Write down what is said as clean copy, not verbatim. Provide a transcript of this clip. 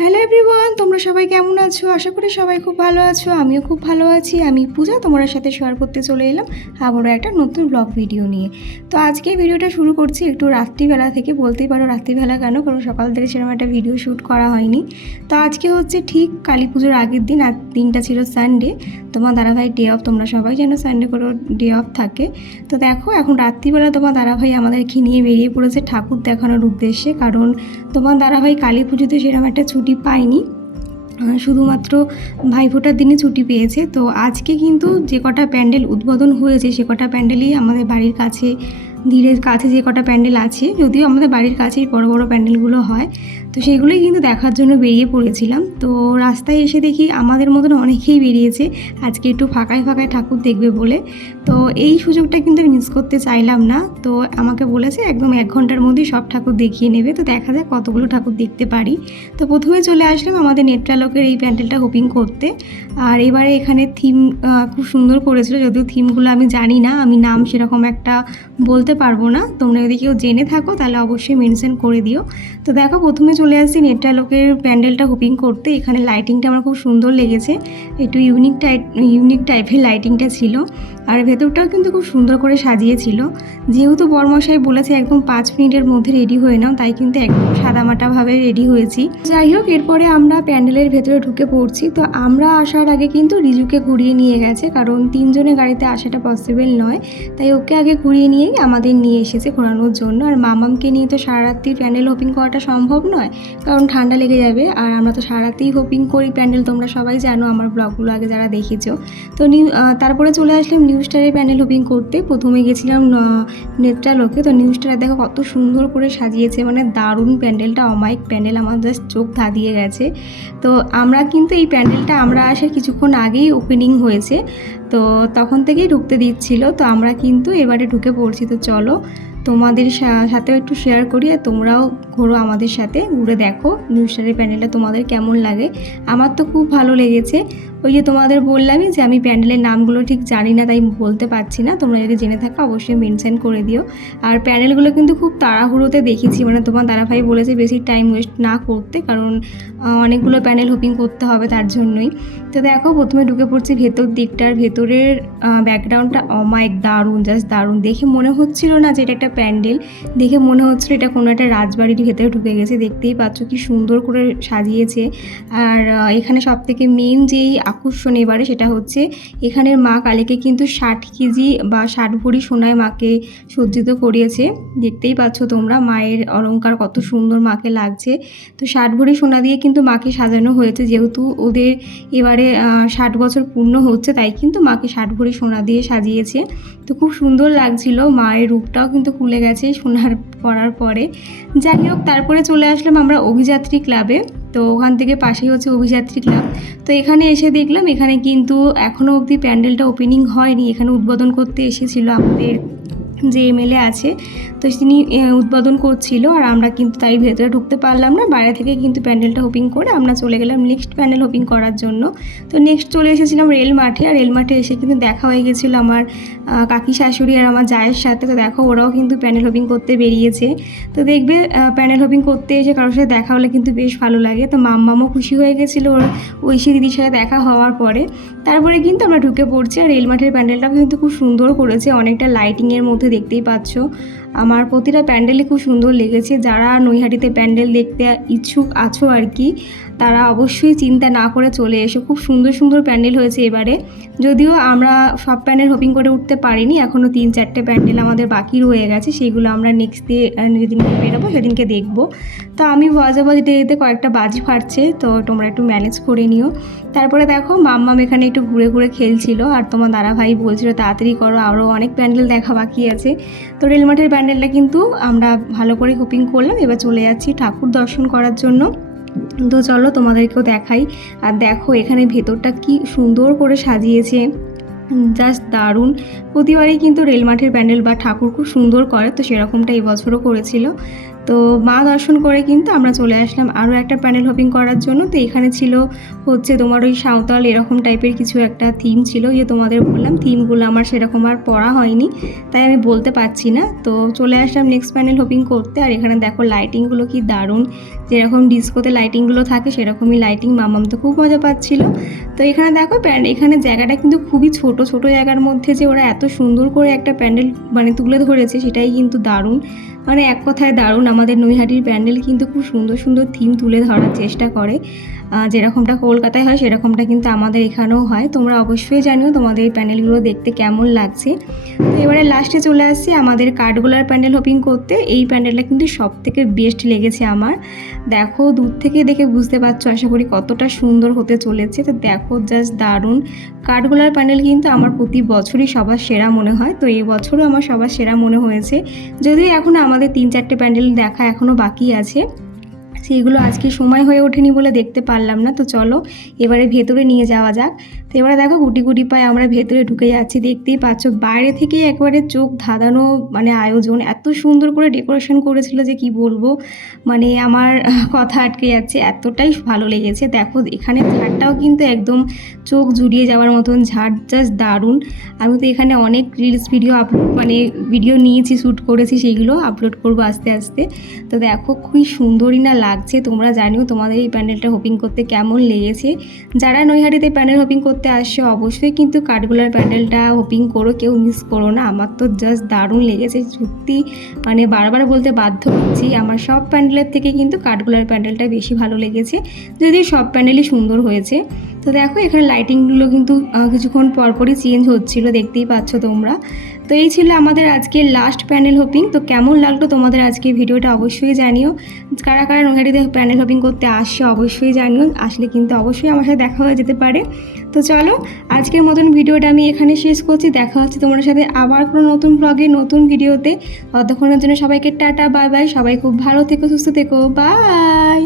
Hello everyone, তোমরা সবাই কেমন আছো? আশা করি সবাই খুব ভালো আছো। আমিও খুব ভালো আছি। আমি পূজা তোমাদের সাথে শেয়ার করতে চলে এলাম আবারও একটা নতুন ব্লগ ভিডিও নিয়ে। তো আজকে ভিডিওটা শুরু করছি একটু রাত্রিবেলা থেকে, বলতেই পারো রাত্রিবেলা কেন, কারণ সকাল থেকে সেরকম একটা ভিডিও শ্যুট করা হয়নি। তো আজকে হচ্ছে ঠিক কালী পুজোর আগের দিন, আর দিনটা ছিল সানডে। তোমার দাদাভাই ডে অফ, তোমরা সবাই যেন সানডে করে ডে অফ থাকে। তো দেখো এখন রাত্রিবেলা তোমার দাদাভাই আমাদেরকে নিয়ে বেরিয়ে পড়েছে ঠাকুর দেখানোর উদ্দেশ্যে, কারণ তোমার দাদাভাই কালী পুজোতে সেরকম একটা ছুটি পায়নি, শুধুমাত্র ভাইফোঁটার দিনে ছুটি পেয়েছে। তো আজকে কিন্তু যে কটা প্যান্ডেল উদ্বোধন হয়েছে সে কটা প্যান্ডেলই আমাদের বাড়ির কাছে, ধীরের কাছে যে কটা প্যান্ডেল আছে, যদিও আমাদের বাড়ির কাছেই বড় বড় প্যান্ডেলগুলো হয়, তো সেইগুলোই কিন্তু দেখার জন্য বেরিয়ে পড়েছিলাম। তো রাস্তায় এসে দেখি আমাদের মতন অনেকেই বেরিয়েছে আজকে একটু ফাঁকায় ফাঁকায় ঠাকুর দেখবে বলে। তো এই সুযোগটা কিন্তু মিস করতে চাইলাম না। তো আমাকে বলেছে একদম 1 ঘন্টার মধ্যেই সব ঠাকুর দেখিয়ে নেবে। তো দেখা যাক কতগুলো ঠাকুর দেখতে পারি। তো প্রথমে চলে আসলাম আমাদের নেত্রালোকের এই প্যান্ডেলটা হোপিং করতে। আর এবারে এখানে থিম খুব সুন্দর করেছিল, যদিও থিমগুলো আমি জানি না, আমি নাম সেরকম একটা বলতে পারবো না। তোমরা যদি কেউ জেনে থাকো তাহলে অবশ্যই মেনশন করে দিও। তো দেখো প্রথমে চলে আসছি নেত্রালোকের প্যান্ডেলটা হোপিং করতে। এখানে লাইটিংটা আমার খুব সুন্দর লেগেছে, একটু ইউনিক টাইপের লাইটিংটা ছিল। আর ভেতরটাও কিন্তু খুব সুন্দর করে সাজিয়েছিল। যেহেতু বরমশাই বলেছে একদম 5 মিনিটের মধ্যে রেডি হয়ে নাও, তাই কিন্তু একদম সাদামাটাভাবে রেডি হয়েছি। যাই হোক, এরপরে আমরা প্যান্ডেলের ভেতরে ঢুকে পড়ছি। তো আমরা আসার আগে কিন্তু রিজুকে ঘুরিয়ে নিয়ে গেছে, কারণ 3 জনের গাড়িতে আসাটা পসিবল নয়, তাই ওকে আগে ঘুরিয়ে নিয়েই আমাদের নিয়ে এসেছে ঘোরানোর জন্য। আর মামামকে নিয়ে তো সারা রাত্রি প্যান্ডেল হোপিং করাটা সম্ভব নয়, কারণ ঠান্ডা লেগে যাবে। আর আমরা তো সারা রাত্রিই হোপিং করি প্যান্ডেল, তোমরা সবাই জানো আমার ব্লগগুলো আগে যারা দেখেছো। তো তারপরে চলে আসলাম নিউ স্টারে প্যান্ডেল হোপিং করতে। প্রথমে গেছিলাম নেত্রালোকে। তো নিউ স্টারে দেখো কত সুন্দর করে সাজিয়েছে, মানে দারুণ প্যান্ডেলটা, অমায়িক প্যান্ডেল, আমার জাস্ট চোখ ধাঁধিয়ে গেছে। তো আমরা কিন্তু এই প্যান্ডেলটা আমরা আসার কিছুক্ষণ আগেই ওপেনিং হয়েছে, তো তখন থেকেই ঢুকতে দিচ্ছিল। তো আমরা কিন্তু এবারে ঢুকে পড়ছি। তো চলো তোমাদের সাথেও একটু শেয়ার করি, আর তোমরাও ঘোরো আমাদের সাথে, ঘুরে দেখো নিউ স্টারের প্যান্ডেলটা তোমাদের কেমন লাগে। আমার তো খুব ভালো লেগেছে। ওই যে তোমাদের বললামই যে আমি প্যান্ডেলের নামগুলো ঠিক জানি না, তাই বলতে পারছি না। তোমরা যদি জেনে থাকো অবশ্যই মেনশন করে দিও। আর প্যান্ডেলগুলো কিন্তু খুব তাড়াহুড়োতে দেখেছি, মানে তোমার দাদাভাই বলেছে বেশি টাইম ওয়েস্ট না করতে, কারণ অনেকগুলো প্যান্ডেল হোপিং করতে হবে তার জন্যই। তো দেখো প্রথমে ঢুকে পড়ছি ভেতর দিকটার। ভেতরের ব্যাকগ্রাউন্ডটা অমায়িক, দারুণ, জাস্ট দারুণ। দেখে মনে হচ্ছিল না যে এটা একটা প্যান্ডেল, দেখে মনে হচ্ছিল এটা কোনো একটা রাজবাড়ির ভেতরে ঢুকে গেছে। দেখতেই পাচ্ছ কি সুন্দর করে সাজিয়েছে। আর এখানে সবথেকে মেন যেই আকর্ষণ এবারে সেটা হচ্ছে এখানের মা কালীকে কিন্তু 60 কেজি বা 60 ভরি সোনায় মাকে সজ্জিত করিয়েছে। দেখতেই পাচ্ছ তোমরা মায়ের অলংকার কত সুন্দর মাকে লাগছে। তো 60 ভরি সোনা দিয়ে কিন্তু মাকে সাজানো হয়েছে, যেহেতু ওদের এবারে 60 বছর পূর্ণ হচ্ছে, তাই কিন্তু মাকে 60 ভরি সোনা দিয়ে সাজিয়েছে। তো খুব সুন্দর লাগছিল, মায়ের রূপটাও কিন্তু খুলে গেছে সোনার পরার পরে। যাই হোক, তারপরে চলে আসলাম আমরা অভিযাত্রী ক্লাবে। তো ওখান থেকে পাশেই হচ্ছে অভিযাত্রী ক্লাব। তো এখানে এসে দেখলাম এখানে কিন্তু এখনও অবধি প্যান্ডেলটা ওপেনিং হয়নি। এখানে উদ্বোধন করতে এসেছিল আমাদের যে এমএলএ আছে, তো তিনি উদ্বোধন করছিল, আর আমরা কিন্তু তাই ভেতরে ঢুকতে পারলাম না। বাইরে থেকে কিন্তু প্যান্ডেলটা হোপিং করে আমরা চলে গেলাম নেক্সট প্যান্ডেল হোপিং করার জন্য। তো নেক্সট চলে এসেছিলাম রেল মাঠে। আর রেল মাঠে এসে কিন্তু দেখা হয়ে গেছিলো আমার কাকি শাশুড়ি আর আমার জায়ের সাথে। তো দেখো ওরাও কিন্তু প্যান্ডেল হোপিং করতে বেরিয়েছে। তো দেখবে প্যান্ডেল হোপিং করতে এসে কারোর সাথে দেখা হলে কিন্তু বেশ ভালো লাগে। তো মাম্মামও খুশি হয়ে গেছিলো ওর ঐশী দিদির সাথে দেখা হওয়ার পরে। তারপরে কিন্তু আমরা ঢুকে পড়ছি। আর রেল মাঠের প্যান্ডেলটাও কিন্তু খুব সুন্দর করেছে, অনেকটা লাইটিংয়ের মধ্যে, দেখতেই পাচ্ছ। আমার প্রতিটা প্যান্ডেলই খুব সুন্দর লেগেছে। যারা নৈহাটিতে প্যান্ডেল দেখতে ইচ্ছুক আছো আর কি, তারা অবশ্যই চিন্তা না করে চলে এসো। খুব সুন্দর সুন্দর প্যান্ডেল হয়েছে এবারে, যদিও আমরা সব প্যান্ডেল হোপিং করে উঠতে পারিনি, এখনও 3-4টে প্যান্ডেল আমাদের বাকি রয়ে গেছে, সেইগুলো আমরা নেক্সট ডে যেদিনকে বেরোবো সেদিনকে দেখবো। তো আমি ভজাবা দিতে যেতে কয়েকটা বাজি ফাটছে, তো তোমরা একটু ম্যানেজ করে নিও। তারপরে দেখো মাম্মাম এখানে একটু ঘুরে ঘুরে খেলছিল, আর তোমার দাদাভাই বলছিল তাড়াতাড়ি করো, আরও অনেক প্যান্ডেল দেখা বাকি আছে। তো রেল মাঠের প্যান্ডেলটা কিন্তু আমরা ভালো করে হোপিং করলাম। এবার চলে যাচ্ছি ঠাকুর দর্শন করার জন্য। তো চলো তোমাদেরকেও দেখাই। আর দেখো এখানে ভেতরটা কি সুন্দর করে সাজিয়েছে, জাস্ট দারুণ। প্রতিবারই কিন্তু রেল মাঠের প্যান্ডেল বা ঠাকুর খুব সুন্দর করে, তো সেরকমটা এই বছরও করেছিল। তো মা দর্শন করে কিন্তু আমরা চলে আসলাম আরও একটা প্যান্ডেল হপিং করার জন্য। তো এখানে ছিল হচ্ছে তোমার ওই সাঁওতাল এরকম টাইপের কিছু একটা থিম ছিল, যে তোমাদের বললাম থিমগুলো আমার সেরকম আর পড়া হয়নি, তাই আমি বলতে পারছি না। তো চলে আসলাম নেক্সট প্যান্ডেল হপিং করতে। আর এখানে দেখো লাইটিংগুলো কি দারুণ, যেরকম ডিস্কোতে লাইটিংগুলো থাকে সেরকমই লাইটিং, মামাম তো খুব মজা পাচ্ছিল। তো এখানে দেখো এখানে জায়গাটা কিন্তু খুবই ছোট ছোট জায়গার মধ্যে যে ওরা এত সুন্দর করে একটা প্যান্ডেল মানে তুলে ধরেছে, সেটাই কিন্তু দারুণ, মানে এক কথায় দারুণ। আমাদের নৈহাটির প্যান্ডেল কিন্তু খুব সুন্দর সুন্দর থিম তুলে ধরার চেষ্টা করে, যেরকমটা কলকাতায় হয় সেরকমটা কিন্তু আমাদের এখানেও হয়। তোমরা অবশ্যই জানিও তোমাদের এই প্যান্ডেলগুলো দেখতে কেমন লাগছে। তো এবারে লাস্টে চলে আসছি আমাদের কাঠগোলার প্যান্ডেল হপিং করতে। এই প্যান্ডেলটা কিন্তু সব থেকে বেস্ট লেগেছে আমার। দেখো দূর থেকে দেখে বুঝতে পারছো আশা করি কতটা সুন্দর হতে চলেছে। তো দেখো জাস্ট দারুণ। কাঠগোলার প্যান্ডেল কিন্তু আমার প্রতি বছরই সবার সেরা মনে হয়, তো এই বছরও আমার সবার সেরা মনে হয়েছে। যদিও এখনও আমাদের 3-4টে প্যান্ডেল দেখা এখনও বাকি আছে, সেইগুলো আজকে সময় হয়ে ওঠেনি বলে দেখতে পারলাম না। তো চলো এবারে ভেতরে নিয়ে যাওয়া যাক। তো এবারে দেখো গুটি গুটি পায়ে আমরা ভেতরে ঢুকে যাচ্ছি, দেখতেই পাচ্ছ বাইরে থেকেই একবারে চোখ ধাঁধানো মানে আয়োজন, এত সুন্দর করে ডেকোরেশন করেছিল যে কি বলবো, মানে আমার কথা আটকে যাচ্ছে, এতটাই ভালো লেগেছে। দেখো এখানে ঝাড়টাও কিন্তু একদম চোখ জুড়িয়ে যাওয়ার মতন ঝাড়, জাস্ট দারুণ। আমি তো এখানে অনেক রিলস ভিডিও ভিডিও নিয়েছি, শ্যুট করেছি, সেইগুলো আপলোড করবো আস্তে আস্তে। তো দেখো খুবই সুন্দরই না লাগছে। তোমরা জানিও তোমাদের এই প্যান্ডেলটা হপিং করতে কেমন লেগেছে। যারা নৈহাটিতে প্যান্ডেল হপিং করতে আসছে অবশ্যই কিন্তু কাঠগোলার প্যান্ডেলটা হপিং করো, কেউ মিস করো না। আমার তো জাস্ট দারুণ লেগেছে সত্যি, মানে বারবার বলতে বাধ্য হচ্ছি, আমার সব প্যান্ডেলের থেকে কিন্তু কাঠগোলার প্যান্ডেলটা বেশি ভালো লেগেছে, যদিও সব প্যান্ডেলই সুন্দর হয়েছে। তো দেখো এখানে লাইটিংগুলো কিন্তু কিছুক্ষণ পরপরই চেঞ্জ হচ্ছিল, দেখতেই পাচ্ছ তোমরা। তো এই ছিল আমাদের আজকের লাস্ট প্যান্ডেল হপিং। তো কেমন লাগলো তোমাদের আজকে ভিডিওটা অবশ্যই জানিও। কারা কারা নৈহাটিতে প্যান্ডেল হপিং করতে আসছে অবশ্যই জানিও, আসলে কিন্তু অবশ্যই আমার সাথে দেখা হয়ে যেতে পারে। তো চলো আজকের মতন ভিডিওটা আমি এখানে শেষ করছি। দেখা হচ্ছে তোমাদের সাথে আবার কোনো নতুন ব্লগে নতুন ভিডিওতে। ততক্ষণের জন্য সবাইকে টাটা বাই বাই। সবাই খুব ভালো থেকো, সুস্থ থেকো, বাই।